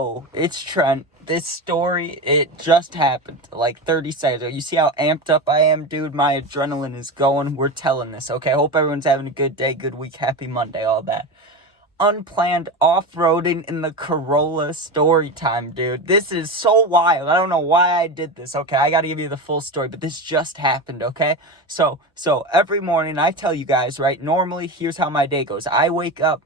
Oh, it's Trent. This story, it just happened like 30 seconds ago. You see how amped up I am, dude? My adrenaline is going. We're telling this, okay? Hope everyone's having a good day, good week, happy Monday, all that. Unplanned off-roading in the Corolla story time, dude. This is so wild. I don't know why I did this, okay? I gotta give you the full story, but this just happened, okay? So every morning I tell you guys, right? Normally, here's how my day goes. I wake up,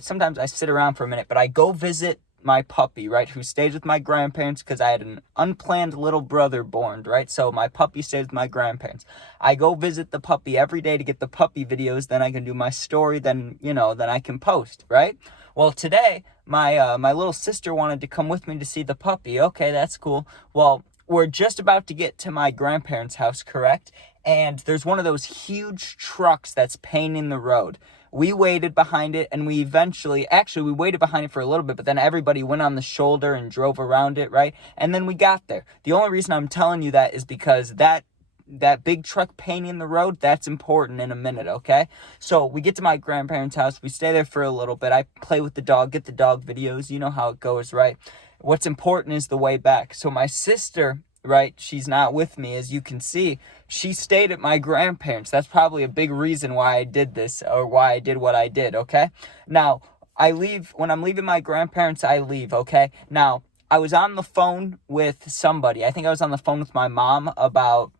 sometimes I sit around for a minute, but I go visit my puppy, right, who stays with my grandparents because I had an unplanned little brother born, right? So my puppy stays with my grandparents. I go visit the puppy every day to get the puppy videos, then I can do my story, then I can post, right? Well, today, my little sister wanted to come with me to see the puppy. Okay, that's cool. Well, we're just about to get to my grandparents' house, correct? And there's one of those huge trucks that's painting the road. We waited behind it, and we waited behind it for a little bit, but then everybody went on the shoulder and drove around it, right? And then we got there. The only reason I'm telling you that is because that big truck painting the road, that's important in a minute, okay? So we get to my grandparents' house. We stay there for a little bit. I play with the dog, get the dog videos. You know how it goes, right? What's important is the way back. So my sister, right, she's not with me, as you can see. She stayed at my grandparents'. That's probably a big reason why I did this, or why I did what I did, okay? Now, when I'm leaving my grandparents, I leave, okay? Now, I was on the phone with somebody. I think I was on the phone with my mom about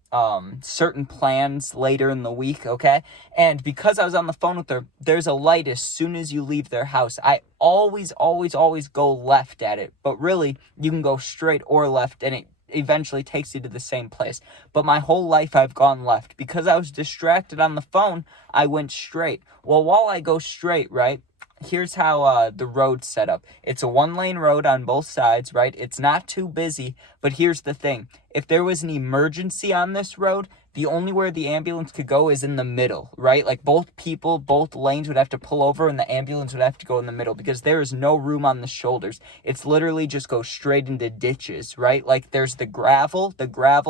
certain plans later in the week, okay? And because I was on the phone with her, there's a light as soon as you leave their house. I always go left at it, but really, you can go straight or left, and it eventually takes you to the same place. But my whole life I've gone left. Because I was distracted on the phone, I went straight. Well, while I go straight, right, here's how the road's set up. It's a one-lane road on both sides, right? It's not too busy, but here's the thing. If there was an emergency on this road, the only where the ambulance could go is in the middle, right? Like both lanes would have to pull over and the ambulance would have to go in the middle because there is no room on the shoulders. It's literally just go straight into ditches, right? Like there's the gravel,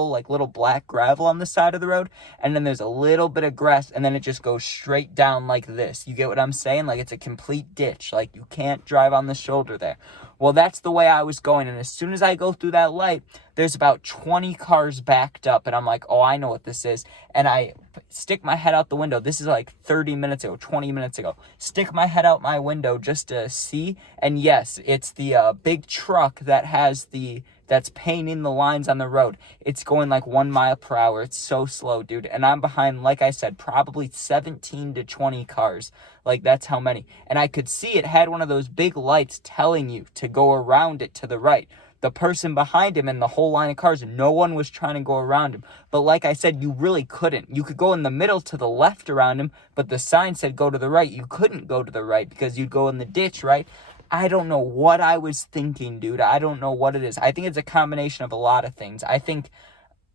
like little black gravel on the side of the road, and then there's a little bit of grass, and then it just goes straight down like this. You get what I'm saying? Like it's a complete ditch. Like you can't drive on the shoulder there. Well, that's the way I was going, and as soon as I go through that light, there's about 20 cars backed up, and I'm like, oh, I know what this is, and I stick my head out the window. This is like 20 minutes ago. Stick my head out my window just to see, and yes, it's the big truck that's painting the lines on the road. It's going like 1 mile per hour. It's so slow, dude. And I'm behind, like I said, probably 17 to 20 cars. Like, that's how many. And I could see it had one of those big lights telling you to go around it to the right. The person behind him and the whole line of cars, no one was trying to go around him. But like I said, you really couldn't. You could go in the middle to the left around him, but the sign said go to the right. You couldn't go to the right because you'd go in the ditch, right? I don't know what I was thinking, dude. I don't know what it is. I think it's a combination of a lot of things. I think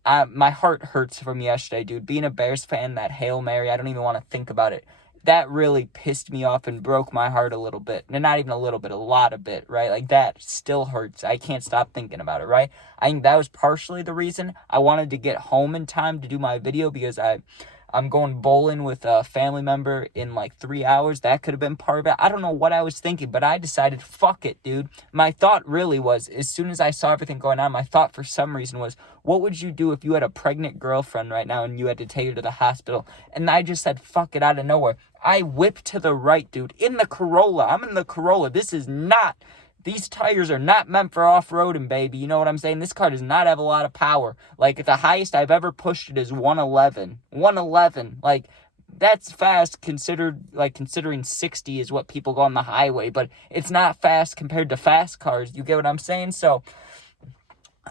my heart hurts from yesterday, dude. Being a Bears fan, that Hail Mary, I don't even want to think about it. That really pissed me off and broke my heart a little bit. And not even a little bit, a lot of bit, right? Like, that still hurts. I can't stop thinking about it, right? I think that was partially the reason I wanted to get home in time to do my video because I'm going bowling with a family member in like 3 hours. That could have been part of it. I don't know what I was thinking, but I decided, fuck it, dude. My thought really was, as soon as I saw everything going on, my thought for some reason was, what would you do if you had a pregnant girlfriend right now and you had to take her to the hospital? And I just said, fuck it, out of nowhere. I whipped to the right, dude, in the Corolla. I'm in the Corolla. These tires are not meant for off-roading, baby. You know what I'm saying? This car does not have a lot of power. Like, the highest I've ever pushed it is 111. 111. Like, that's fast considering 60 is what people go on the highway. But it's not fast compared to fast cars. You get what I'm saying? So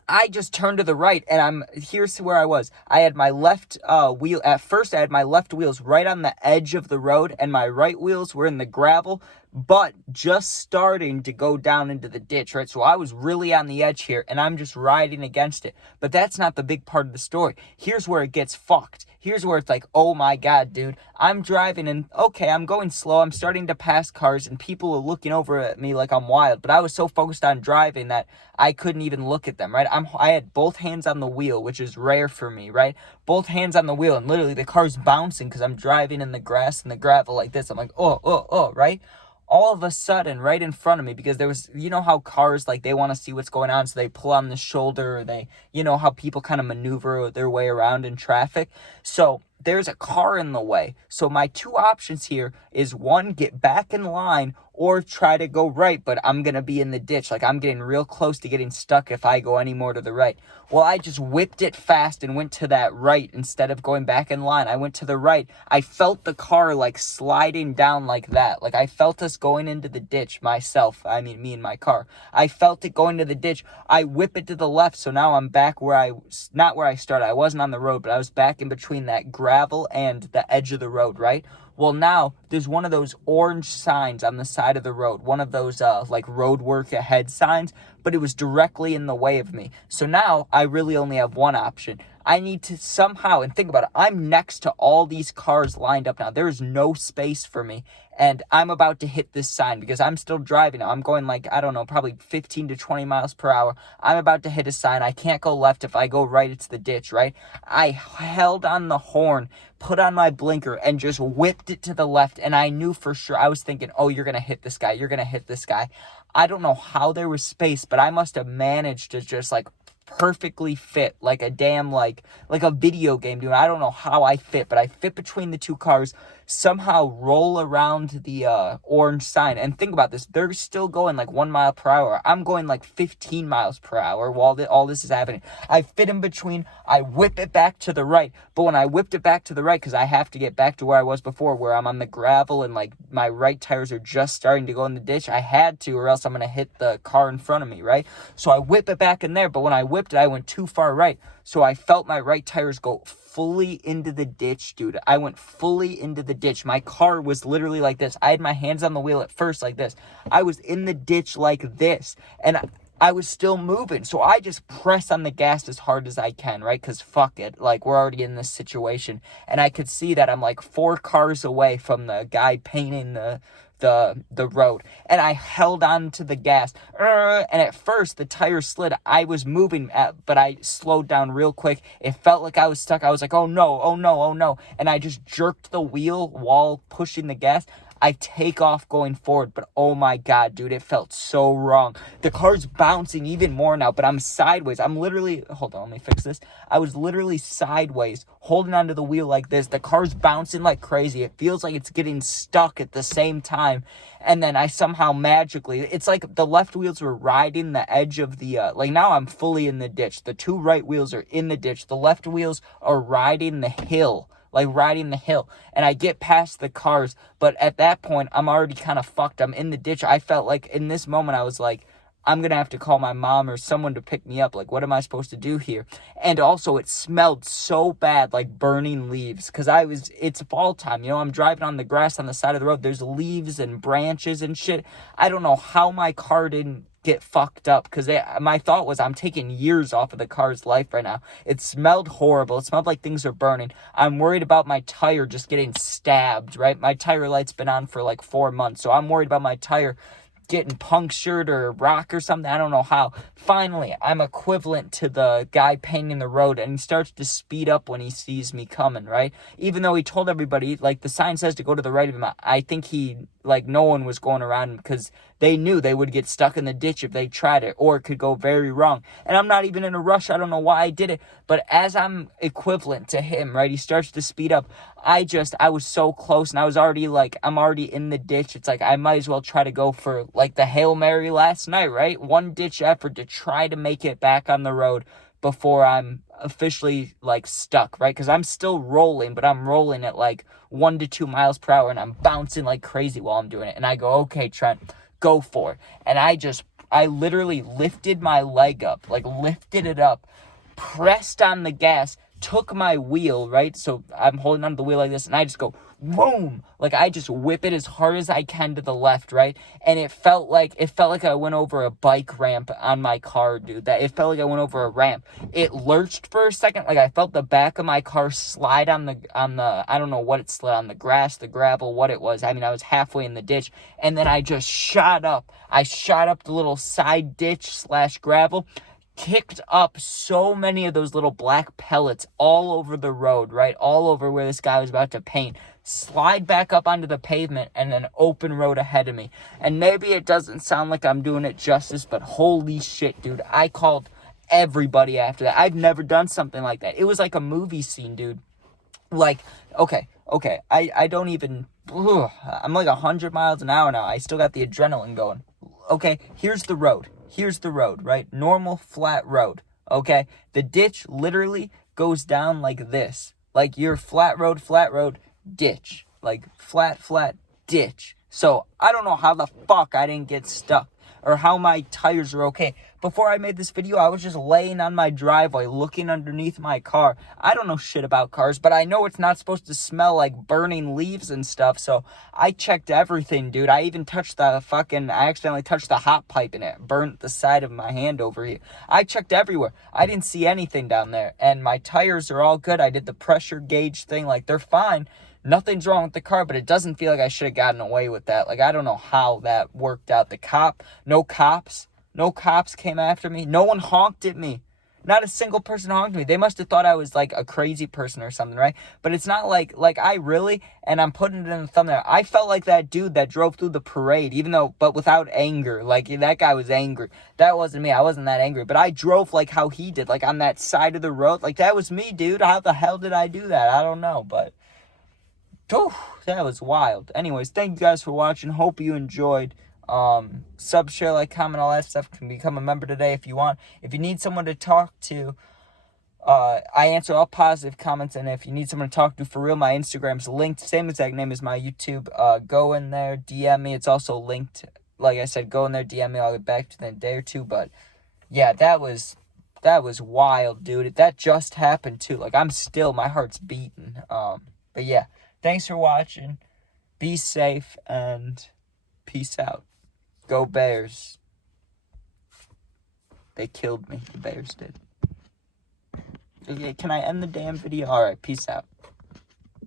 I just turned to the right, and here's where I was. I had my left wheel. At first, I had my left wheels right on the edge of the road, and my right wheels were in the gravel, but just starting to go down into the ditch, right? So I was really on the edge here, and I'm just riding against it. But that's not the big part of the story. Here's where it gets fucked. Here's where it's like, oh my God, dude. I'm driving, and okay, I'm going slow. I'm starting to pass cars, and people are looking over at me like I'm wild. But I was so focused on driving that I couldn't even look at them, right? I had both hands on the wheel, which is rare for me, right? Both hands on the wheel, and literally the car's bouncing because I'm driving in the grass and the gravel like this. I'm like, oh, right? all of a sudden, right in front of me, because there was, you know how cars, like, they want to see what's going on, so they pull on the shoulder, or they, you know how people kind of maneuver their way around in traffic. So there's a car in the way. So my two options here is, one, get back in line, or try to go right, but I'm going to be in the ditch. Like, I'm getting real close to getting stuck if I go any more to the right. Well, I just whipped it fast and went to that right instead of going back in line. I went to the right. I felt the car, like, sliding down like that. Like, I felt us going into the ditch myself. I mean, me and my car. I felt it going to the ditch. I whip it to the left, so now I'm back not where I started. I wasn't on the road, but I was back in between that gravel and the edge of the road, right? Well, now there's one of those orange signs on the side of the road, one of those like road work ahead signs, but it was directly in the way of me. So now I really only have one option. I need to somehow, and think about it, I'm next to all these cars lined up now. There is no space for me, and I'm about to hit this sign because I'm still driving now. I'm going like, I don't know, probably 15 to 20 miles per hour. I'm about to hit a sign. I can't go left. If I go right, it's the ditch, right? I held on the horn, put on my blinker, and just whipped it to the left, and I knew for sure. I was thinking, oh, you're going to hit this guy. You're going to hit this guy. I don't know how there was space, but I must have managed to just like perfectly fit like a damn like a video game, dude. I don't know how I fit, but I fit between the two cars, somehow roll around the orange sign. And think about this, they're still going like 1 mile per hour. I'm going like 15 miles per hour while all this is happening. I fit in between. I whip it back to the right, but when I whipped it back to the right, because I have to get back to where I was before, where I'm on the gravel and like my right tires are just starting to go in the ditch, I had to, or else I'm gonna hit the car in front of me, right? So I whip it back in there, but when I whipped it, I went too far right. So I felt my right tires go fully into the ditch, dude. I went fully into the ditch. My car was literally like this. I had my hands on the wheel at first like this. I was in the ditch like this, and I was still moving. So I just press on the gas as hard as I can, right? Because fuck it. Like, we're already in this situation. And I could see that I'm like 4 cars away from the guy painting the road, and I held on to the gas, and at first the tire slid. I was moving, but I slowed down real quick. It felt like I was stuck. I was like, oh no, oh no, oh no, and I just jerked the wheel while pushing the gas. I take off going forward, but oh my god, dude, it felt so wrong. The car's bouncing even more now, but I'm sideways. I'm literally, hold on, let me fix this. I was literally sideways, holding onto the wheel like this. The car's bouncing like crazy. It feels like it's getting stuck at the same time. And then I somehow magically, it's like the left wheels were riding the edge of the, like, now I'm fully in the ditch. The 2 right wheels are in the ditch. The left wheels are riding the hill. And I get past the cars, but at that point, I'm already kind of fucked. I'm in the ditch. I felt like in this moment, I was like, I'm going to have to call my mom or someone to pick me up. Like, what am I supposed to do here? And also, it smelled so bad, like burning leaves, because it's fall time, you know, I'm driving on the grass on the side of the road. There's leaves and branches and shit. I don't know how my car didn't get fucked up, because my thought was, I'm taking years off of the car's life right now. It smelled horrible. It smelled like things are burning. I'm worried about my tire just getting stabbed, right? My tire light's been on for like 4 months, so I'm worried about my tire getting punctured or rock or something. I don't know how. Finally, I'm equivalent to the guy painting the road, and he starts to speed up when he sees me coming, right? Even though he told everybody, like, the sign says to go to the right of him, I think no one was going around, because they knew they would get stuck in the ditch if they tried it, or it could go very wrong. And I'm not even in a rush. I don't know why I did it, but as I'm equivalent to him, right, he starts to speed up. I was so close, and I was already like, I'm already in the ditch. It's like, I might as well try to go for like the Hail Mary last night, right? One ditch effort to try to make it back on the road before I'm officially like stuck, right? Because I'm still rolling, but I'm rolling at like 1 to 2 miles per hour, and I'm bouncing like crazy while I'm doing it. And I go, okay, Trent, go for it. And I literally lifted my leg up, like lifted it up, pressed on the gas, took my wheel, right? So I'm holding onto the wheel like this, and I just go, boom! Like, I just whip it as hard as I can to the left, right? And it felt like I went over a bike ramp on my car, dude. It felt like I went over a ramp. It lurched for a second, like I felt the back of my car slide on the, I don't know what it slid on, the grass, the gravel, what it was. I mean, I was halfway in the ditch, and then I just shot up. I shot up the little side ditch / gravel, kicked up so many of those little black pellets all over the road, right? All over where this guy was about to paint. slide back up onto the pavement, and an open road ahead of me. And maybe it doesn't sound like I'm doing it justice, but holy shit, dude. I called everybody after that. I've never done something like that. It was like a movie scene, dude. Like, okay, I don't even, I'm like 100 miles an hour now. I still got the adrenaline going. Okay, here's the road, right? Normal, flat road, okay? The ditch literally goes down like this. Like, your flat road, ditch. Like, flat, ditch. So, I don't know how the fuck I didn't get stuck, or how my tires are okay. Before I made this video, I was just laying on my driveway, looking underneath my car. I don't know shit about cars, but I know it's not supposed to smell like burning leaves and stuff, so I checked everything, dude. I even touched I accidentally touched the hot pipe and it burnt the side of my hand over here. I checked everywhere. I didn't see anything down there, and my tires are all good. I did the pressure gauge thing, like, they're fine. Nothing's wrong with the car, but it doesn't feel like I should have gotten away with that. Like, I don't know how that worked out. No cops came after me. No one honked at me. Not a single person honked at me. They must have thought I was, like, a crazy person or something, right? But it's not like I really, and I'm putting it in the thumbnail, I felt like that dude that drove through the parade, but without anger. Like, that guy was angry. That wasn't me. I wasn't that angry. But I drove like how he did, like, on that side of the road. Like, that was me, dude. How the hell did I do that? I don't know, but... that was wild. Anyways, thank you guys for watching. Hope you enjoyed. Sub, share, like, comment, all that stuff. You can become a member today if you want. If you need someone to talk to, I answer all positive comments. And if you need someone to talk to for real, my Instagram's linked. Same exact name as my YouTube. Go in there, DM me. It's also linked. Like I said, go in there, DM me. I'll get back to you in a day or two. But yeah, that was wild, dude. That just happened too. Like, my heart's beating. But yeah. Thanks for watching. Be safe and peace out. Go Bears. They killed me. The Bears did. Okay, can I end the damn video? Alright, peace out.